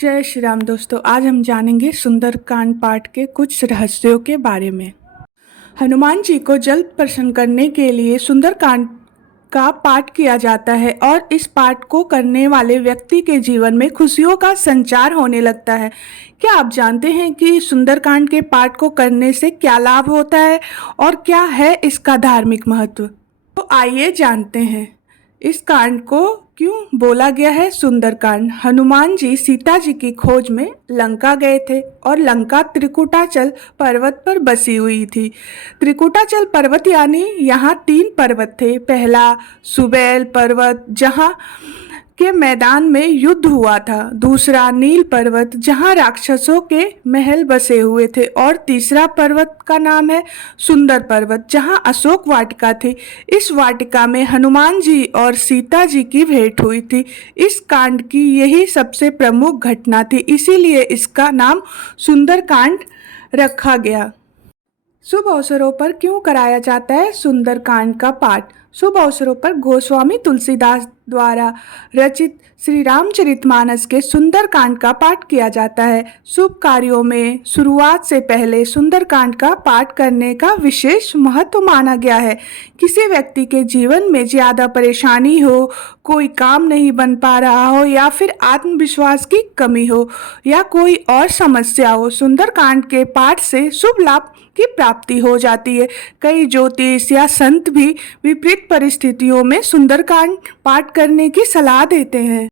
जय श्री राम दोस्तों। आज हम जानेंगे सुंदरकांड पाठ के कुछ रहस्यों के बारे में। हनुमान जी को जल्द प्रसन्न करने के लिए सुंदरकांड का पाठ किया जाता है और इस पाठ को करने वाले व्यक्ति के जीवन में खुशियों का संचार होने लगता है। क्या आप जानते हैं कि सुंदरकांड के पाठ को करने से क्या लाभ होता है और क्या है इसका धार्मिक महत्व? तो आइए जानते हैं। इस कांड को क्यों बोला गया है सुंदरकांड? हनुमान जी सीता जी की खोज में लंका गए थे और लंका त्रिकुटाचल पर्वत पर बसी हुई थी। त्रिकुटाचल पर्वत यानी यहाँ 3 पर्वत थे। पहला सुबेल पर्वत जहाँ के मैदान में युद्ध हुआ था, दूसरा नील पर्वत जहाँ राक्षसों के महल बसे हुए थे और तीसरा पर्वत का नाम है सुंदर पर्वत जहाँ अशोक वाटिका थी। इस वाटिका में हनुमान जी और सीता जी की भेंट हुई थी। इस कांड की यही सबसे प्रमुख घटना थी, इसीलिए इसका नाम सुंदरकांड रखा गया। शुभ अवसरों पर क्यों कराया जाता है सुंदरकांड का पाठ? शुभ अवसरों पर गोस्वामी तुलसीदास द्वारा रचित श्री रामचरितमानस के सुंदरकांड का पाठ किया जाता है। शुभ कार्यों में शुरुआत से पहले सुंदरकांड का पाठ करने का विशेष महत्व माना गया है। किसी व्यक्ति के जीवन में ज़्यादा परेशानी हो, कोई काम नहीं बन पा रहा हो या फिर आत्मविश्वास की कमी हो या कोई और समस्या हो, सुंदरकांड के पाठ से शुभ लाभ की प्राप्ति हो जाती है। कई ज्योतिष या संत भी विपरीत परिस्थितियों में सुंदरकांड पाठ करने की सलाह देते हैं।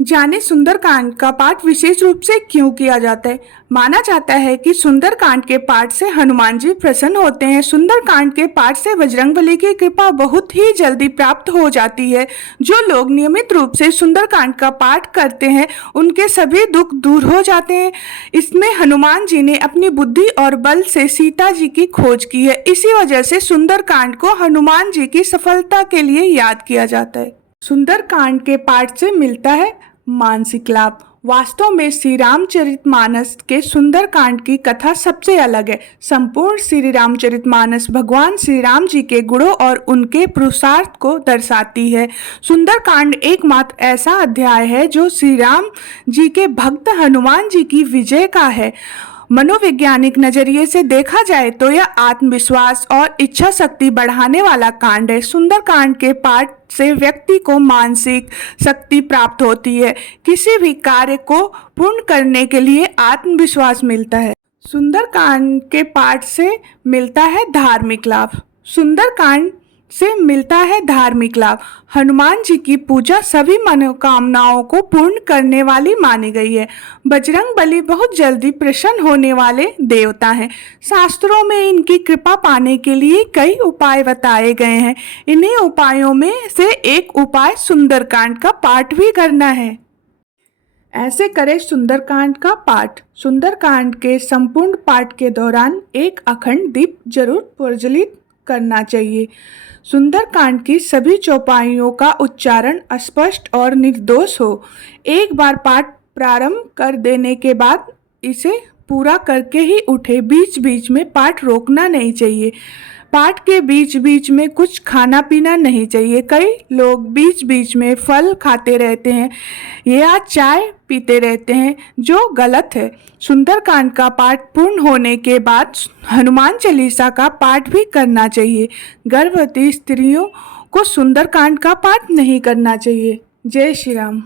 जाने सुंदरकांड का पाठ विशेष रूप से क्यों किया जाता है? माना जाता है कि सुंदरकांड के पाठ से हनुमान जी प्रसन्न होते हैं। सुंदरकांड के पाठ से बजरंगबली की कृपा बहुत ही जल्दी प्राप्त हो जाती है। जो लोग नियमित रूप से सुंदरकांड का पाठ करते हैं उनके सभी दुख दूर हो जाते हैं। इसमें हनुमान जी ने अपनी बुद्धि और बल से सीता जी की खोज की है। इसी वजह से सुंदरकांड को हनुमान जी की सफलता के लिए याद किया जाता है। सुंदरकांड के पाठ से मिलता है मानसिक लाभ। वास्तव में श्री रामचरितमानस के सुंदरकांड की कथा सबसे अलग है। संपूर्ण श्री रामचरितमानस भगवान श्री राम जी के गुणों और उनके पुरुषार्थ को दर्शाती है। सुंदरकांड एकमात्र ऐसा अध्याय है जो श्री राम जी के भक्त हनुमान जी की विजय का है। मनोवैज्ञानिक नजरिए से देखा जाए तो यह आत्मविश्वास और इच्छा शक्ति बढ़ाने वाला कांड है। सुंदरकांड के पाठ से व्यक्ति को मानसिक शक्ति प्राप्त होती है। किसी भी कार्य को पूर्ण करने के लिए आत्मविश्वास मिलता है। सुंदरकांड के पाठ से मिलता है धार्मिक लाभ। सुंदरकांड से मिलता है धार्मिक लाभ। हनुमान जी की पूजा सभी मनोकामनाओं को पूर्ण करने वाली मानी गई है। बजरंगबली बहुत जल्दी प्रसन्न होने वाले देवता हैं। शास्त्रों में इनकी कृपा पाने के लिए कई उपाय बताए गए हैं। इन्हीं उपायों में से एक उपाय सुंदरकांड का पाठ भी करना है। ऐसे करें सुंदरकांड का पाठ। सुंदरकांड के संपूर्ण पाठ के दौरान एक अखंड दीप जरूर प्रज्वलित करना चाहिए। सुंदरकांड की सभी चौपाइयों का उच्चारण स्पष्ट और निर्दोष हो। एक बार पाठ प्रारंभ कर देने के बाद इसे पूरा करके ही उठे। बीच बीच में पाठ रोकना नहीं चाहिए। पाठ के बीच बीच में कुछ खाना पीना नहीं चाहिए। कई लोग बीच बीच में फल खाते रहते हैं या चाय पीते रहते हैं, जो गलत है। सुंदरकांड का पाठ पूर्ण होने के बाद हनुमान चालीसा का पाठ भी करना चाहिए। गर्भवती स्त्रियों को सुंदरकांड का पाठ नहीं करना चाहिए। जय श्री राम।